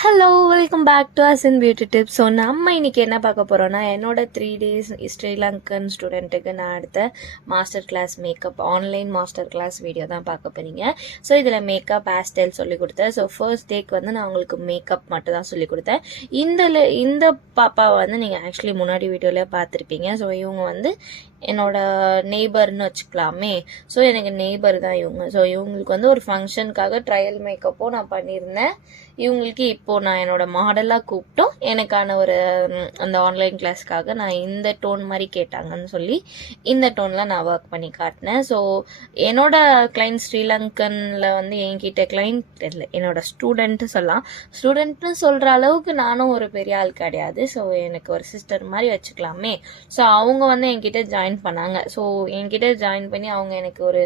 Hello, welcome back to அசன் beauty tips. So நம்ம இன்னைக்கு என்ன பார்க்க போகிறோன்னா, என்னோட 3 days ஸ்ரீலங்கன் ஸ்டூடெண்ட்டுக்கு நான் எடுத்த master class makeup online master class video தான் பார்க்க போகிறீங்க. ஸோ இதில் மேக்கப் ஹேர்ஸ்டைல் சொல்லி கொடுத்தேன். ஸோ ஃபர்ஸ்ட் டேக்கு வந்து நான் உங்களுக்கு மேக்கப் மட்டும் தான் சொல்லி கொடுத்தேன். இந்த பாப்பாவை வந்து நீங்கள் ஆக்சுவலி முன்னாடி வீடியோவில் பார்த்துருப்பீங்க. ஸோ இவங்க வந்து என்னோட நெய்பர்னு வச்சுக்கலாமே. ஸோ எனக்கு நெய்பர் தான் இவங்க. ஸோ இவங்களுக்கு வந்து ஒரு ஃபங்க்ஷனுக்காக ட்ரையல் மேக்கப்போ நான் பண்ணியிருந்தேன். இவங்களுக்கு இப்போது நான் என்னோட மாடலாக கூப்பிட்டோம். எனக்கான ஒரு அந்த ஆன்லைன் கிளாஸ்க்காக நான் இந்த டோன் மாதிரி கேட்டாங்கன்னு சொல்லி இந்த டோனில் நான் ஒர்க் பண்ணி காட்டினேன். ஸோ என்னோட கிளைண்ட் ஸ்ரீலங்கனில் வந்து என்கிட்ட கிளைண்ட் இல்லை, என்னோட ஸ்டூடெண்ட்டு சொல்லலாம். ஸ்டூடெண்ட்னு சொல்கிற அளவுக்கு நானும் ஒரு பெரிய ஆள் கிடையாது. ஸோ எனக்கு ஒரு சிஸ்டர் மாதிரி வச்சுக்கலாமே. ஸோ அவங்க வந்து என்கிட்ட ஜாயின் பண்ணாங்க. ஸோ என்கிட்ட ஜாயின் பண்ணி அவங்க எனக்கு ஒரு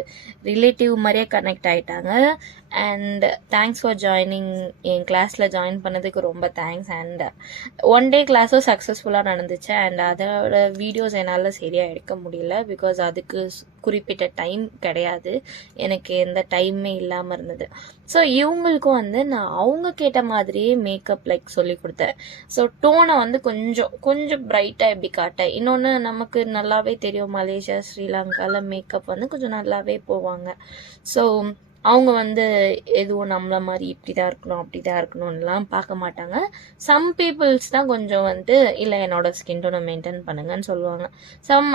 ரிலேட்டிவ் மாதிரியே கனெக்ட் ஆகிட்டாங்க. And thanks for joining. என் கிளாஸில் ஜாயின் பண்ணதுக்கு ரொம்ப தேங்க்ஸ். அண்ட் ஒன் டே கிளாஸும் சக்ஸஸ்ஃபுல்லாக நடந்துச்சு. அண்ட் அதோட வீடியோஸ் என்னால் சரியாக எடுக்க முடியல. பிகாஸ் அதுக்கு குறிப்பிட்ட டைம் கிடையாது, எனக்கு எந்த டைமே இல்லாமல் இருந்தது. ஸோ இவங்களுக்கும் வந்து நான் அவங்க கேட்ட மாதிரியே மேக்கப் சொல்லி கொடுத்தேன். ஸோ டோனை வந்து கொஞ்சம் பிரைட்டாக எப்படி காட்டேன். இன்னொன்று நமக்கு நல்லாவே தெரியும், மலேசியா ஸ்ரீலங்காவில் மேக்கப் வந்து கொஞ்சம் நல்லாவே போவாங்க. ஸோ அவங்க வந்து எதுவும் நம்மள மாதிரி இப்படி தான் இருக்கணும் அப்படி தான் இருக்கணும்லாம் பார்க்க மாட்டாங்க. சம் பீப்புள்ஸ் தான் கொஞ்சம் வந்து இல்லை என்னோட ஸ்கின் டோனை மெயின்டைன் பண்ணுங்கன்னு சொல்லுவாங்க.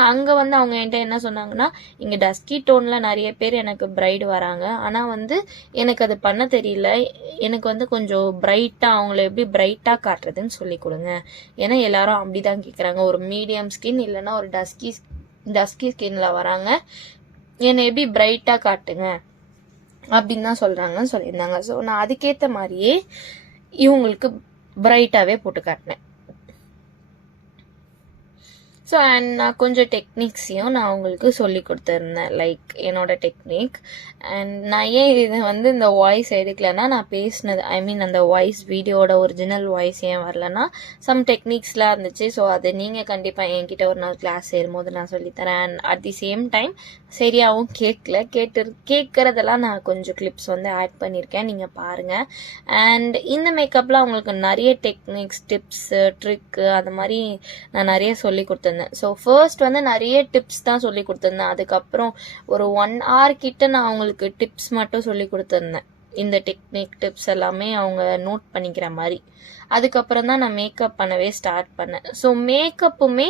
அங்கே வந்து அவங்க என்கிட்ட என்ன சொன்னாங்கன்னா, இங்கே டஸ்கி டோனில் நிறைய பேர் எனக்கு பிரைடு வராங்க, ஆனால் வந்து எனக்கு அது பண்ண தெரியல. எனக்கு வந்து கொஞ்சம் பிரைட்டாக அவங்கள எப்படி பிரைட்டாக காட்டுறதுன்னு சொல்லி கொடுங்க. ஏன்னா எல்லாரும் அப்படி தான் கேட்குறாங்க. ஒரு மீடியம் ஸ்கின் இல்லைன்னா ஒரு டஸ்கி ஸ்கின்ல வராங்க, என்னை எப்படி பிரைட்டாக காட்டுங்க அப்படின்னு தான் சொல்கிறாங்கன்னு சொல்லியிருந்தாங்க. ஸோ நான் அதுக்கேற்ற மாதிரியே இவங்களுக்கு பிரைட்டாகவே போட்டு காட்டினேன். ஸோ அண்ட் நான் கொஞ்சம் டெக்னிக்ஸையும் நான் அவங்களுக்கு சொல்லி கொடுத்துருந்தேன், என்னோட டெக்னிக். அண்ட் நான் ஏன் இதை வந்து இந்த வாய்ஸ் எடுக்கலைன்னா, நான் பேசினது அந்த வாய்ஸ் வீடியோட ஒரிஜினல் வாய்ஸ் ஏன் வரலன்னா, சம் டெக்னிக்ஸ்லாம் இருந்துச்சு. ஸோ அது நீங்கள் கண்டிப்பாக என்கிட்ட ஒரு நாள் கிளாஸ் சேரும்போது நான் சொல்லித்தரேன். And at the same time சரியாகவும் கேட்குறதெல்லாம் நான் கொஞ்சம் கிளிப்ஸ் வந்து ஆட் பண்ணியிருக்கேன், நீங்கள் பாருங்கள். அண்ட் இந்த மேக்கப்பில் அவங்களுக்கு நிறைய டெக்னிக்ஸ், டிப்ஸு, ட்ரிக்கு அது மாதிரி நான் நிறைய சொல்லி கொடுத்துருந்தேன். ஸோ ஃபர்ஸ்ட் வந்து நிறைய டிப்ஸ் தான் சொல்லி கொடுத்துருந்தேன். அதுக்கப்புறம் ஒரு 1 hour கிட்ட நான் அவங்களுக்கு டிப்ஸ் மட்டும் சொல்லி கொடுத்துருந்தேன். இந்த டெக்னிக் டிப்ஸ் எல்லாமே அவங்க நோட் பண்ணிக்கிற மாதிரி. அதுக்கப்புறம் தான் நான் மேக்கப் பண்ணவே ஸ்டார்ட் பண்ணேன். ஸோ மேக்கப்புமே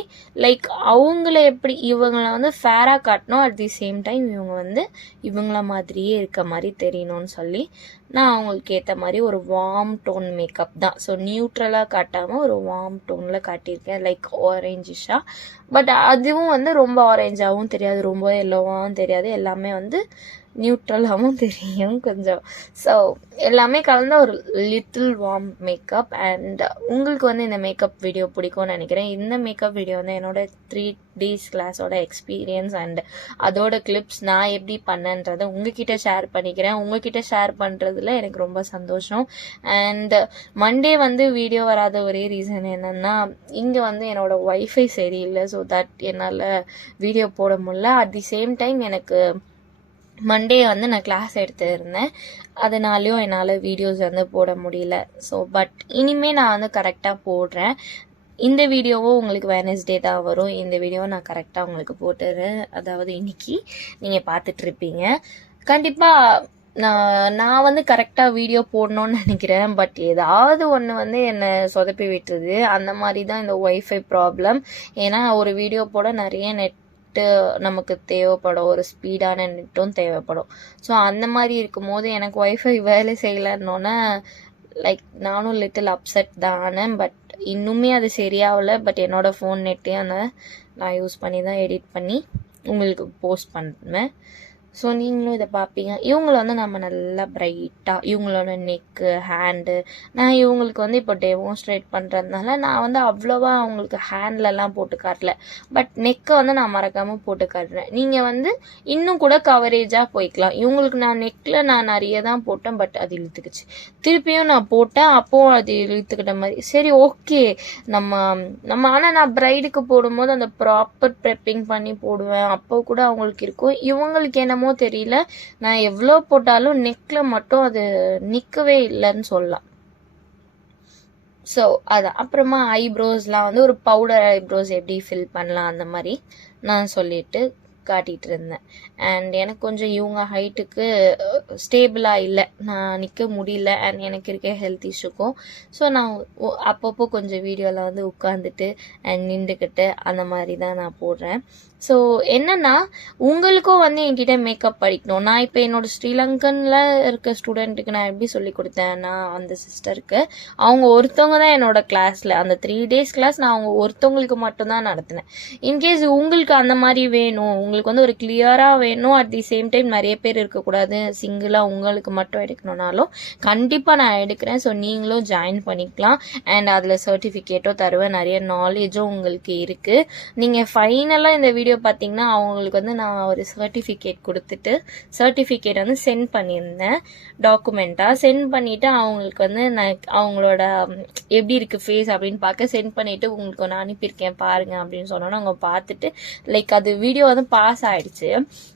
அவங்கள எப்படி இவங்கள வந்து ஃபேராக காட்டணும், அட் தி சேம் டைம் இவங்க வந்து இவங்கள மாதிரியே இருக்க மாதிரி தெரியணும்னு சொல்லி நான் அவங்களுக்கு ஏற்ற மாதிரி ஒரு வார்ம் டோன் மேக்கப் தான். ஸோ நியூட்ரலாக காட்டாமல் ஒரு வார்ம் டோனில் காட்டியிருக்கேன், ஆரஞ்சிஷாக. பட் அதுவும் வந்து ரொம்ப ஆரஞ்சாகவும் தெரியாது, ரொம்ப எல்லோவாகவும் தெரியாது, எல்லாமே வந்து நியூட்ரலாகவும் தெரியும் கொஞ்சம். ஸோ எல்லாமே கலந்த ஒரு லிட்டில் வார்ம் மேக்கப். அண்ட் உங்களுக்கு வந்து இந்த மேக்கப் வீடியோ பிடிக்கும்னு நினைக்கிறேன். இந்த மேக்கப் வீடியோ வந்து என்னோட 3 days கிளாஸோட எக்ஸ்பீரியன்ஸ் அண்ட் அதோட கிளிப்ஸ் நான் எப்படி பண்ணேன்றதை உங்ககிட்ட ஷேர் பண்ணிக்கிறேன். உங்ககிட்ட ஷேர் பண்ணுறதுல எனக்கு ரொம்ப சந்தோஷம். அண்ட் மண்டே வந்து வீடியோ வராத ஒரே ரீசன் என்னென்னா, இங்கே வந்து என்னோட ஒய்ஃபை சரியில்லை. ஸோ தட் என்னால் வீடியோ போட முடியல. அட் தி சேம் டைம் எனக்கு மண்டே வந்து நான் கிளாஸ் எடுத்துருந்தேன், அதனாலையும் என்னால் வீடியோஸ் வந்து போட முடியல. ஸோ பட் இனிமேல் நான் வந்து கரெக்டாக போடுறேன். இந்த வீடியோவும் உங்களுக்கு வெட்னஸ்டே தான் வரும். இந்த வீடியோவை நான் கரெக்டாக உங்களுக்கு போட்டுறேன். அதாவது இன்னைக்கு நீங்கள் பார்த்துட்ருப்பீங்க. கண்டிப்பாக நான் வந்து கரெக்டாக வீடியோ போடணும்னு நினைக்கிறேன். பட் ஏதாவது ஒன்று வந்து என்னை சொதப்பி விட்டுருது. அந்த மாதிரி தான் இந்த ஒய்ஃபை ப்ராப்ளம். ஏன்னா ஒரு வீடியோ போட நிறைய நெட் நமக்கு தேவைப்படும், ஒரு ஸ்பீடான நெட்டும் தேவைப்படும். ஸோ அந்த மாதிரி இருக்கும்போது எனக்கு ஒய்ஃபை வேலை செய்யலைன்னொன்னே நானும் லிட்டில் அப்செட் தானே. பட் இன்னுமே அது சரியாகலை. பட் என்னோடய ஃபோன் நெட்டையும் நான் யூஸ் பண்ணி தான் எடிட் பண்ணி உங்களுக்கு போஸ்ட் பண்ணுவேன். ஸோ நீங்களும் இதை பார்ப்பீங்க. இவங்கள வந்து நம்ம நல்லா பிரைட்டாக இவங்களோட நெக்கு, ஹேண்டு, நான் இவங்களுக்கு வந்து இப்போ டெமோன்ஸ்ட்ரேட் பண்ணுறதுனால நான் வந்து அவ்வளோவா அவங்களுக்கு ஹேண்ட்லலாம் போட்டு காட்டல. பட் நெக்கை வந்து நான் மறக்காமல் போட்டு காட்டுறேன். நீங்கள் வந்து இன்னும் கூட கவரேஜாக போய்க்கலாம். இவங்களுக்கு நான் நெக்கில் நான் நிறைய தான் போட்டேன், பட் அது இழுத்துக்குச்சு. திருப்பியும் நான் போட்டேன், அப்போது அது இழுத்துக்கிட்ட மாதிரி. சரி ஓகே, நம்ம ஆனால் நான் பிரைடுக்கு போடும்போது அந்த ப்ராப்பர் ப்ரெப்பிங் பண்ணி போடுவேன். அப்போ கூட அவங்களுக்கு இருக்கும். இவங்களுக்கு என்ன தெரியல, நான் எவ்வளோ போட்டாலும் நெக்ல மட்டும் அது நிற்கவே இல்லைன்னு சொல்லலாம். ஸோ அதான். அப்புறமா ஐப்ரோஸ்லாம் வந்து ஒரு பவுடர் ஐப்ரோஸ் எப்படி ஃபில் பண்ணலாம் அந்த மாதிரி நான் சொல்லிட்டு காட்டிகிட்டு இருந்தேன். அண்ட் எனக்கு கொஞ்சம் இவங்க ஹைட்டுக்கு ஸ்டேபிளாக இல்லை, நான் நிற்க முடியல. அண்ட் எனக்கு இருக்க ஹெல்த் இஷ்யூக்கும் ஸோ நான் அப்பப்போ கொஞ்சம் வீடியோவில் வந்து உட்காந்துட்டு அண்ட் நின்றுக்கிட்டு அந்த மாதிரி தான் நான் போடுறேன். ஸோ என்னன்னா உங்களுக்கும் வந்து என்கிட்ட மேக்கப் படிக்கணும். நான் இப்போ என்னோட ஸ்ரீலங்கனில் இருக்க ஸ்டூடெண்ட்டுக்கு நான் எப்படி சொல்லி கொடுத்தேன்னா, அந்த சிஸ்டருக்கு அவங்க ஒருத்தவங்க தான் என்னோட கிளாஸில், அந்த 3 days கிளாஸ் நான் அவங்க ஒருத்தவங்களுக்கு மட்டும்தான் நடத்தினேன். இன்கேஸ் உங்களுக்கு அந்த மாதிரி வேணும், உங்களுக்கு வந்து ஒரு கிளியராக வேணும், அட் தி சேம் டைம் நிறைய பேர் இருக்கக்கூடாது, சிங்கிளாக உங்களுக்கு மட்டும் எடுக்கணும்னாலும் கண்டிப்பாக நான் எடுக்கிறேன். ஸோ நீங்களும் ஜாயின் பண்ணிக்கலாம். அண்ட் அதில் சர்டிஃபிகேட்டோ தருவேன், நிறைய நாலேஜும் உங்களுக்கு இருக்குது. நீங்கள் ஃபைனலாக இந்த வீடியோ பார்த்தீங்கன்னா அவங்களுக்கு வந்து நான் ஒரு சர்டிஃபிகேட் கொடுத்துட்டு சர்டிஃபிகேட் வந்து சென்ட் பண்ணியிருந்தேன், டாக்குமெண்ட்டாக சென்ட் பண்ணிவிட்டு அவங்களுக்கு வந்து நான் அவங்களோட எப்படி இருக்குது ஃபேஸ் அப்படின்னு பார்க்க சென்ட் பண்ணிவிட்டு உங்களுக்கு ஒன்று அனுப்பியிருக்கேன் பாருங்க அப்படின்னு சொன்னோன்னா அவங்க பார்த்துட்டு லைக் அது வீடியோ வந்து பாஸ் ஆகிடுச்சு.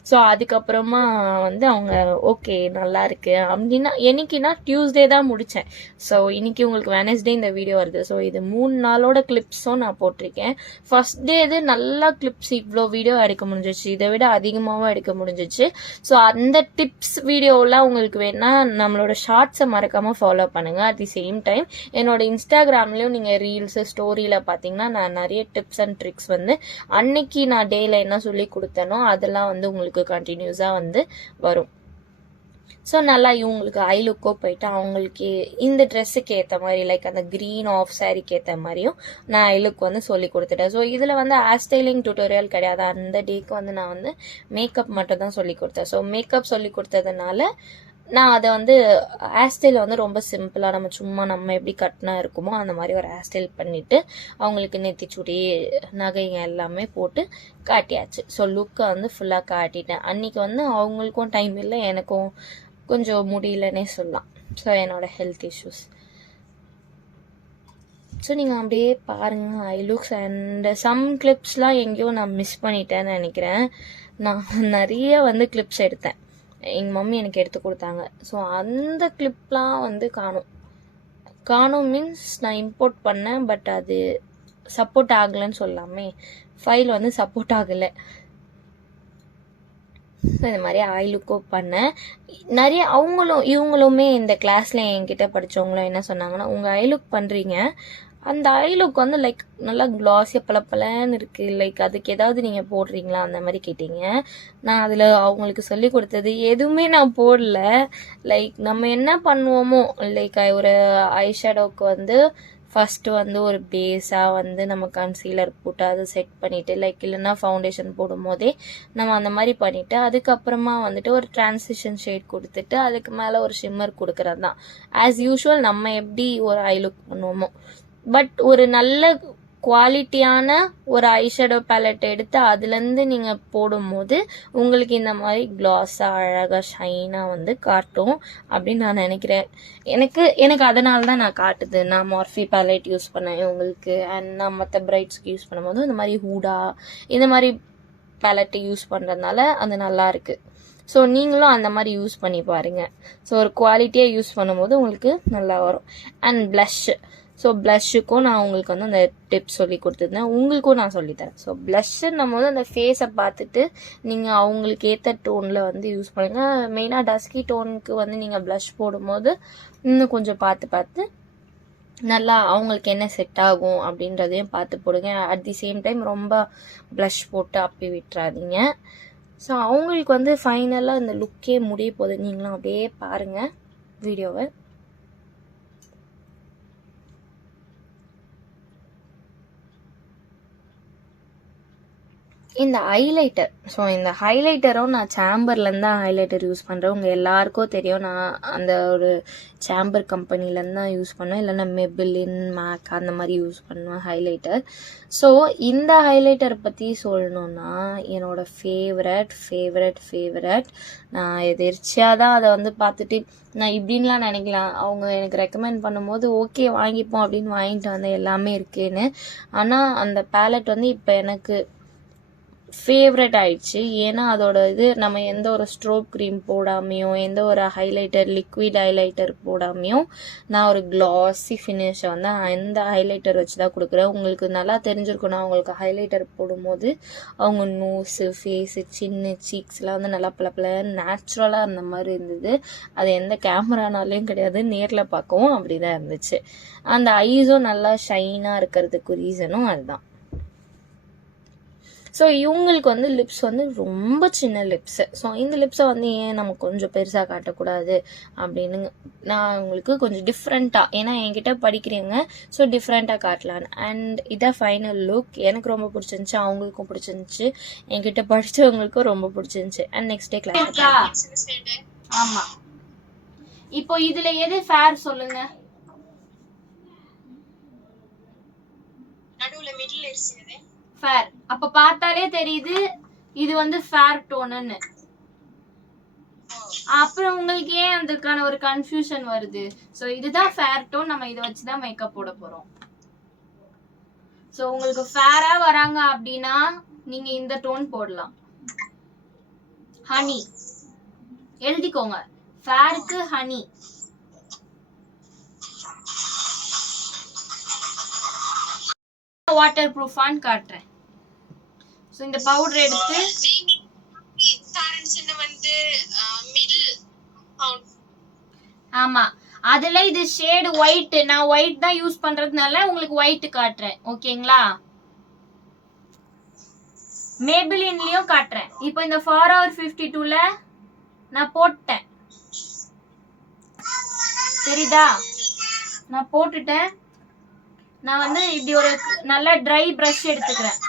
ஸோ அதுக்கப்புறமா வந்து அவங்க ஓகே நல்லா இருக்கு அப்படின்னா, என்னைக்குன்னா டியூஸ்டே தான் முடித்தேன். ஸோ இன்னைக்கு உங்களுக்கு வெனஸ்டே இந்த வீடியோ வருது. ஸோ இது 3 நாளோட கிளிப்ஸும் நான் போட்டிருக்கேன். ஃபர்ஸ்ட் டே இது நல்லா கிளிப்ஸ் இவ்வளோ வீடியோ எடுக்க முடிஞ்சிச்சு, இதை விட அதிகமாகவும் எடுக்க முடிஞ்சிச்சு. ஸோ அந்த டிப்ஸ் வீடியோலாம் உங்களுக்கு வேணா நம்மளோட ஷார்ட்ஸை மறக்காமல் ஃபாலோ பண்ணுங்கள். அட் தி சேம் டைம் என்னோட இன்ஸ்டாகிராம்லேயும் நீங்கள் ரீல்ஸு ஸ்டோரியில் பார்த்தீங்கன்னா நான் நிறைய டிப்ஸ் அண்ட் ட்ரிக்ஸ் வந்து அன்னைக்கு நான் டேயில் என்ன சொல்லி கொடுத்தேனோ அதெல்லாம் வந்து உங்களுக்கு கண்டினியூஸாக வந்து வரும். ஸோ நல்லா இவங்களுக்கு ஐ லுக்கோ போயிட்டு அவங்களுக்கு இந்த ட்ரெஸ்ஸுக்கு ஏற்ற மாதிரி லைக் அந்த க்ரீன் ஆஃப் சாரிக்கு ஏற்ற மாதிரியும் நான் ஐ லுக் வந்து சொல்லி கொடுத்துட்டேன். ஸோ இதில் வந்து ஹேர் ஸ்டைலிங் டியூட்டோரியல் கிடையாது, அந்த டேக்கு வந்து நான் வந்து மேக்கப் மட்டும் தான் சொல்லி கொடுத்தேன். ஸோ மேக்கப் சொல்லி கொடுத்ததுனால நான் அதை வந்து ஹேர் ஸ்டைல் வந்து ரொம்ப சிம்பிளாக நம்ம எப்படி கட்டினா இருக்குமோ அந்த மாதிரி ஒரு ஹேர் ஸ்டைல் பண்ணிவிட்டு அவங்களுக்கு நெத்திச்சுடி நகைங்க எல்லாமே போட்டு காட்டியாச்சு. ஸோ லுக்கை வந்து ஃபுல்லாக காட்டிட்டேன். அன்றைக்கி வந்து அவங்களுக்கும் டைம் இல்லை, எனக்கும் கொஞ்சம் முடியலன்னே சொல்லலாம். ஸோ என்னோடய ஹெல்த் இஷ்யூஸ். ஸோ நீங்கள் அப்படியே பாருங்கள் ஐ லுக்ஸ். அண்ட் சம் கிளிப்ஸ்லாம் எங்கேயோ நான் மிஸ் பண்ணிட்டேன்னு நினைக்கிறேன். நான் நிறைய வந்து கிளிப்ஸ் எடுத்தேன், எங்கள் மம்மி எனக்கு எடுத்து கொடுத்தாங்க. ஸோ அந்த கிளிப்லாம் வந்து காணும் மீன்ஸ் நான் இம்போர்ட் பண்ணேன், பட் அது சப்போர்ட் ஆகலைன்னு சொல்லாமே, ஃபைல் வந்து சப்போர்ட் ஆகலை. ஸோ இந்த மாதிரி ஐ லுக்கோ பண்ணேன். நிறைய இவங்களுமே இந்த கிளாஸில் என்கிட்ட படித்தவங்களும் என்ன சொன்னாங்கன்னா, உங்கள் ஐ லுக் பண்ணுறீங்க, அந்த ஐ லுக் வந்து லைக் நல்லா க்ளாஸியாக பளபளன்னு இருக்குது, லைக் அதுக்கு ஏதாவது நீங்கள் போடுறீங்களா அந்த மாதிரி கேட்டீங்க. நான் அதில் அவங்களுக்கு சொல்லி கொடுத்தது எதுவுமே நான் போடல. லைக் நம்ம என்ன பண்ணுவோமோ, லைக் ஒரு ஐ ஷேடோவுக்கு வந்து ஃபஸ்ட்டு வந்து ஒரு பேஸாக வந்து நம்ம கன்சீலர் போட்டு அதை செட் பண்ணிவிட்டு லைக் இல்லைன்னா ஃபவுண்டேஷன் போடும் போதே நம்ம அந்த மாதிரி பண்ணிவிட்டு அதுக்கப்புறமா வந்துட்டு ஒரு ட்ரான்சிஷன் ஷேட் கொடுத்துட்டு அதுக்கு மேலே ஒரு ஷிம்மர் கொடுக்குறது தான் ஆஸ் யூஷுவல் நம்ம எப்படி ஒரு ஐ லுக் பண்ணுவோமோ. பட் ஒரு நல்ல குவாலிட்டியான ஒரு ஐஷேடோ பேலட் எடுத்து அதுலேருந்து நீங்கள் போடும்போது உங்களுக்கு இந்த மாதிரி க்ளாஸாக அழகாக ஷைனாக வந்து காட்டும் அப்படின்னு நான் நினைக்கிறேன். எனக்கு அதனால தான் நான் காட்டுது. நான் மார்ஃபி பேலட் யூஸ் பண்ணேன் உங்களுக்கு, அண்ட் நான் மற்ற பிரைட்ஸ்க்கு யூஸ் பண்ணும்போது இந்த மாதிரி ஹூடா இந்த மாதிரி பேலட்டை யூஸ் பண்ணுறதுனால அது நல்லா இருக்குது. ஸோ நீங்களும் அந்த மாதிரி யூஸ் பண்ணி பாருங்கள். ஸோ ஒரு குவாலிட்டியாக யூஸ் பண்ணும்போது உங்களுக்கு நல்லா வரும். அண்ட் ப்ளஷ்ஷு, ஸோ ப்ளஷ்ஷுக்கும் நான் உங்களுக்கு வந்து அந்த டிப்ஸ் சொல்லி கொடுத்துருந்தேன், உங்களுக்கும் நான் சொல்லித்தரேன். ஸோ ப்ளஷ்ஷுன்னும் போது அந்த ஃபேஸை பார்த்துட்டு நீங்கள் அவங்களுக்கு ஏற்ற டோனில் வந்து யூஸ் பண்ணுங்கள். மெயினாக டஸ்கி டோனுக்கு வந்து நீங்கள் ப்ளஷ் போடும்போது இன்னும் கொஞ்சம் பார்த்து நல்லா அவங்களுக்கு என்ன செட் ஆகும் அப்படின்றதையும் பார்த்து போடுங்க. அட் தி சேம் டைம் ரொம்ப ப்ளஷ் போட்டு அப்பி விட்டுறாதீங்க. ஸோ அவங்களுக்கு வந்து ஃபைனலாக இந்த லுக்கே முடிய போகுது. நீங்களும் அப்படியே பாருங்கள் வீடியோவை. இந்த ஹைலைட்டர், ஸோ இந்த ஹைலைட்டரும் நான் சேம்பர்லேருந்து தான் ஹைலைட்டர் யூஸ் பண்ணுறேன். உங்கள் எல்லாருக்கும் தெரியும், நான் அந்த ஒரு சேம்பர் கம்பெனிலேருந்து தான் யூஸ் பண்ணுவேன், இல்லைன்னா மெபிலின் மேக் அந்த மாதிரி யூஸ் பண்ணுவேன் ஹைலைட்டர். ஸோ இந்த ஹைலைட்டரை பற்றி சொல்லணுன்னா என்னோடய ஃபேவரட் நான் எதிர்ச்சியாக தான் அதை வந்து பார்த்துட்டு நான் இப்படின்லாம் நினைக்கலாம், அவங்க எனக்கு ரெக்கமெண்ட் பண்ணும்போது ஓகே வாங்கிப்போம் அப்படின்னு வாங்கிட்டு வந்தேன் எல்லாமே இருக்குன்னு. ஆனால் அந்த பேலட் வந்து இப்போ எனக்கு ஃபேவரட் ஆயிடுச்சு. ஏன்னா அதோட இது நம்ம எந்த ஒரு ஸ்ட்ரோக் க்ரீம் போடாமையோ எந்த ஒரு ஹைலைட்டர் லிக்விட் ஹைலைட்டர் போடாமையோ நான் ஒரு கிளாஸி ஃபினிஷை வந்து எந்த ஹைலைட்டர் வச்சு தான் கொடுக்குறேன். உங்களுக்கு நல்லா தெரிஞ்சிருக்கணும், அவங்களுக்கு ஹைலைட்டர் போடும்போது அவங்க நோஸு ஃபேஸு சின்ன சீக்ஸ்லாம் வந்து நல்லா பல நேச்சுரலாக இருந்த மாதிரி இருந்தது. அது எந்த கேமரானாலையும் கிடையாது, நேரில் பார்க்கவும் அப்படி தான் இருந்துச்சு. அந்த ஐஸும் நல்லா ஷைனாக இருக்கிறதுக்கு ரீசனும் அதுதான். ஸோ இவங்களுக்கு வந்து லிப்ஸ் வந்து ரொம்ப சின்ன லிப்ஸு. ஸோ இந்த லிப்ஸை வந்து ஏன் நம்ம கொஞ்சம் பெருசாக காட்டக்கூடாது அப்படின்னு நான் உங்களுக்கு கொஞ்சம் டிஃப்ரெண்ட்டாக, ஏன்னா என்கிட்ட படிக்கிறீங்க ஸோ டிஃப்ரெண்ட்டாக காட்டலான்னு. அண்ட் இதான் ஃபைனல் லுக். எனக்கு ரொம்ப பிடிச்சிருந்துச்சி, அவங்களுக்கும் பிடிச்சிருந்துச்சி, என்கிட்ட படித்தவங்களுக்கும் ரொம்ப பிடிச்சிருந்துச்சி. And next day class. ஆமாம், இப்போ இதில் எது ஃபேர் சொல்லுங்க? நடுவில் மிடில் இருக்குது ஃபேர். அப்ப பார்த்தாலே தெரியுது இது வந்து ஃபேர் டோனுன்னு. அப்புறம் உங்களுக்கு ஏன் அதுக்கான ஒரு கன்ஃபியூஷன் வருது? ஸோ இதுதான் ஃபேர் டோன், நம்ம இதை வச்சுதான் மேக்கப் போட போறோம். ஸோ உங்களுக்கு ஃபேரா வராங்க அப்படின்னா நீங்க இந்த டோன் போடலாம். ஹனி எழுதிக்கோங்க, ஃபேருக்கு ஹனி. வாட்டர் ப்ரூஃபான்னு காட்டுறேன். ஸோ இந்த பவுடர் எடுத்து ஆமா அதுல இது ஷேடு ஒயிட், நான் ஒயிட் தான் யூஸ் பண்றதுனால உங்களுக்கு ஒயிட் காட்டுறேன். ஓகேங்களா? மேபிலின்லயும் காட்டுறேன். இப்போ இந்த Forever 52ல நான் போட்டேன், தெரியுதா? நான் போட்டுட்டேன். நான் வந்து இப்படி ஒரு நல்ல ட்ரை ப்ரஷ் எடுத்துக்கிறேன்.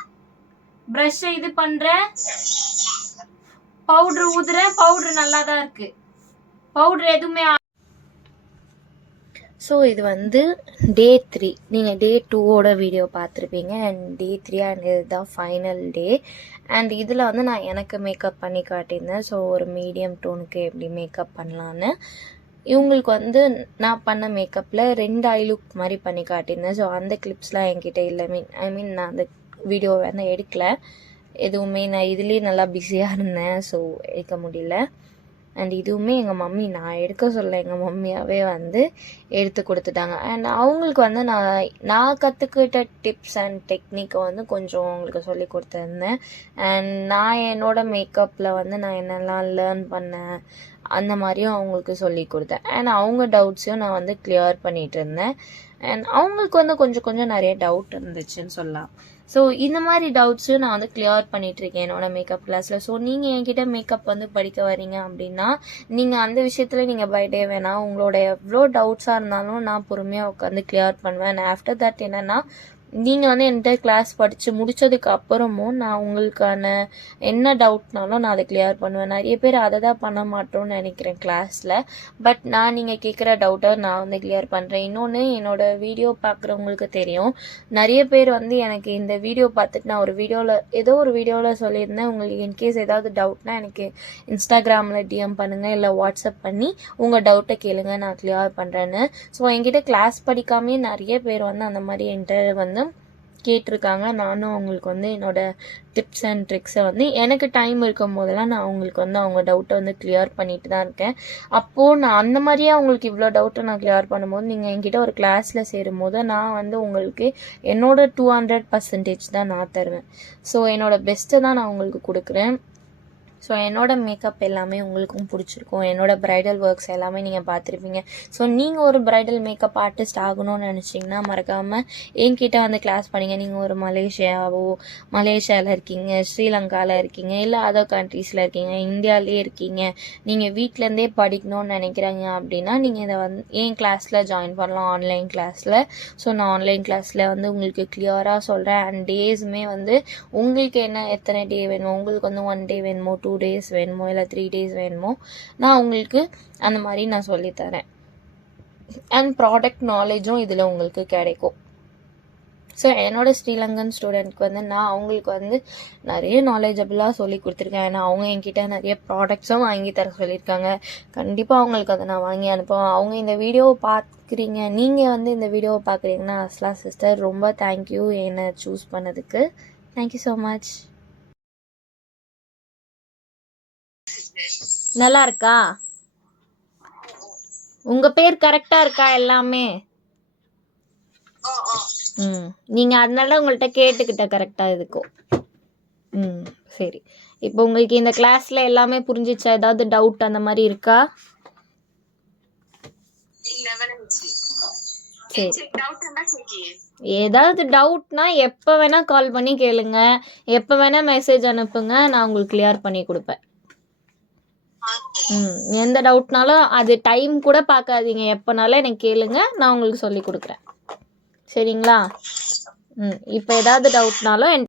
ப்ரஷ் இது பண்றேன், பவுடர் ஊதுறேன். பவுடர் நல்லா தான் இருக்கு, பவுடர் எதுவுமே. ஸோ இது வந்து டே 3. நீங்கள் டே 2ஓட வீடியோ பார்த்துருப்பீங்க. அண்ட் டே 3 அண்ட் இதுதான் ஃபைனல் டே. அண்ட் இதில் வந்து நான் எனக்கு மேக்கப் பண்ணி காட்டியிருந்தேன். ஸோ ஒரு மீடியம் டோனுக்கு எப்படி மேக்கப் பண்ணலான்னு. இவங்களுக்கு வந்து நான் பண்ண மேக்கப்பில் 2 ஐ லுக் மாதிரி பண்ணி காட்டியிருந்தேன். ஸோ அந்த கிளிப்ஸ்லாம் என்கிட்ட இல்லை. ஐ மீன் நான் அந்த வீடியோ வந்து எடுக்கல எதுவுமே. நான் இதுலேயே நல்லா பிஸியாக இருந்தேன், ஸோ எடுக்க முடியல. அண்ட் இதுவுமே எங்கள் மம்மி, நான் எடுக்க சொல்ல, எங்கள் மம்மியாகவே வந்து எடுத்து கொடுத்துட்டாங்க. அண்ட் அவங்களுக்கு வந்து நான் கற்றுக்கிட்ட டிப்ஸ் அண்ட் டெக்னிக்கை வந்து கொஞ்சம் அவங்களுக்கு சொல்லி கொடுத்துருந்தேன். அண்ட் நான் என்னோடய மேக்கப்பில் வந்து நான் என்னெல்லாம் லேர்ன் பண்ணேன் அந்த மாதிரியும் அவங்களுக்கு சொல்லி கொடுத்தேன். அண்ட் அவங்க டவுட்ஸையும் நான் வந்து கிளியர் பண்ணிகிட்டு இருந்தேன். அண்ட் அவங்களுக்கு வந்து கொஞ்சம் நிறைய டவுட் இருந்துச்சுன்னு சொல்லலாம். ஸோ இந்த மாதிரி டவுட்ஸையும் நான் வந்து கிளியர் பண்ணிகிட்ருக்கேன் என்னோடய மேக்கப் கிளாஸில். ஸோ நீங்கள் என்கிட்ட மேக்கப் வந்து படிக்க வரீங்க அப்படின்னா நீங்கள் அந்த விஷயத்தில் நீங்கள் பயப்படவே வேணாம். உங்களோட எவ்வளோ டவுட்ஸாக இருந்தாலும் நான் பொறுமையாக உட்காந்து கிளியர் பண்ணுவேன். அண்ட் ஆஃப்டர் தட் என்னென்னா, நீங்கள் வந்து என்கிட்ட கிளாஸ் படித்து முடித்ததுக்கு அப்புறமும் நான் உங்களுக்கான என்ன டவுட்னாலும் நான் அதை கிளியர் பண்ணுவேன். நிறைய பேர் அதை தான் பண்ண மாட்டோம்னு நினைக்கிறேன் கிளாஸில். பட் நான் நீங்கள் கேட்குற டவுட்டை நான் வந்து கிளியர் பண்ணுறேன். இன்னொன்று, என்னோடய வீடியோ பார்க்குறவங்களுக்கு தெரியும், நிறைய பேர் வந்து எனக்கு இந்த வீடியோ பார்த்துட்டு நான் ஏதோ ஒரு வீடியோவில் சொல்லியிருந்தேன், உங்களுக்கு இன்கேஸ் ஏதாவது டவுட்னா எனக்கு இன்ஸ்டாகிராமில் டிஎம் பண்ணுங்கள், இல்லை வாட்ஸ்அப் பண்ணி உங்கள் டவுட்டை கேளுங்க, நான் கிளியர் பண்ணுறேன்னு. ஸோ என்கிட்ட கிளாஸ் படிக்காமே நிறைய பேர் வந்து அந்த மாதிரி என்கிட்ட வந்து கேட்டிருக்காங்க. நானும் அவங்களுக்கு வந்து என்னோட டிப்ஸ் அண்ட் ட்ரிக்ஸை வந்து எனக்கு டைம் இருக்கும் போதெல்லாம் நான் அவங்களுக்கு வந்து அவங்க டவுட்டை வந்து கிளியர் பண்ணிட்டு தான் இருக்கேன். அப்போது நான் அந்த மாதிரியே அவங்களுக்கு இவ்வளோ டவுட்டை நான் கிளியர் பண்ணும்போது நீங்கள் என்கிட்ட ஒரு கிளாஸில் சேரும் போது நான் வந்து உங்களுக்கு என்னோட 200% தான் நான் தருவேன். ஸோ என்னோட பெஸ்ட்டை தான் நான் உங்களுக்கு கொடுக்குறேன். ஸோ என்னோடய மேக்கப் எல்லாமே உங்களுக்கும் பிடிச்சிருக்கும். என்னோடய ப்ரைடல் ஒர்க்ஸ் எல்லாமே நீங்கள் பார்த்துருப்பீங்க. ஸோ நீங்கள் ஒரு ப்ரைடல் மேக்கப் ஆர்டிஸ்ட் ஆகணும்னு நினச்சிங்கன்னா மறக்காமல் என்கிட்ட வந்து கிளாஸ் பண்ணிங்க. நீங்கள் ஒரு மலேசியாவில் இருக்கீங்க, ஸ்ரீலங்காவில் இருக்கீங்க, இல்லை அதர் கண்ட்ரீஸில் இருக்கீங்க, இந்தியாவிலே இருக்கீங்க, நீங்கள் வீட்டிலேருந்தே படிக்கணும்னு நினைக்கிறாங்க அப்படின்னா நீங்கள் இதை வந்து என் கிளாஸில் ஜாயின் பண்ணலாம், ஆன்லைன் கிளாஸில். ஸோ நான் ஆன்லைன் கிளாஸில் வந்து உங்களுக்கு கிளியராக சொல்கிறேன். அண்ட் டேஸுமே வந்து உங்களுக்கு எத்தனை டே வேணுமோ, உங்களுக்கு வந்து 1 டே வேணுமோ, 2 டேஸ் வேணுமோ, இல்லை 3 டேஸ் வேணுமோ, நான் உங்களுக்கு அந்த மாதிரி நான் சொல்லித்தரேன். அண்ட் ப்ராடக்ட் நாலேஜும் இதில் உங்களுக்கு கிடைக்கும். ஸோ என்னோட ஸ்ரீலங்கன் ஸ்டூடெண்ட்க்கு வந்து நான் அவங்களுக்கு வந்து நிறைய நாலேஜபிளாக சொல்லி கொடுத்துருக்கேன். ஏன்னா அவங்க என்கிட்ட நிறைய ப்ராடக்ட்ஸும் வாங்கி தர சொல்லியிருக்காங்க. கண்டிப்பாக அவங்களுக்கு அதை நான் வாங்கி அனுப்புவேன். அவங்க இந்த வீடியோவை பார்க்குறீங்க, நீங்கள் வந்து இந்த வீடியோவை பார்க்குறீங்கன்னா அஸ்லா சிஸ்டர் ரொம்ப தேங்க்யூ என்னை சூஸ் பண்ணதுக்கு. Thank you so much. நல்லா இருக்கா? உங்க பேர் கரெக்டா இருக்கா எல்லாமே? நீங்க அதனால உங்கள்கிட்ட கேட்டுக்கிட்ட கரெக்டா இருக்கும். சரி. இப்போ உங்களுக்கு இந்த கிளாஸ்ல எல்லாமே புரிஞ்சிச்சா? ஏதாவது டவுட் அந்த மாதிரி இருக்கா? சரி. ஏதாவது டவுட்னா எப்போ வேணா கால் பண்ணி கேளுங்க, எப்போ வேணா மெசேஜ் அனுப்புங்க, நான் உங்களுக்கு கிளியர் பண்ணி கொடுப்பேன். எந்த டவுட்னாலும் அது டைம் கூட பார்க்காதீங்க, எப்போனாலும் எனக்கு கேளுங்க, நான் உங்களுக்கு சொல்லி கொடுக்குறேன். சரிங்களா? இப்போ ஏதாவது டவுட்னாலும்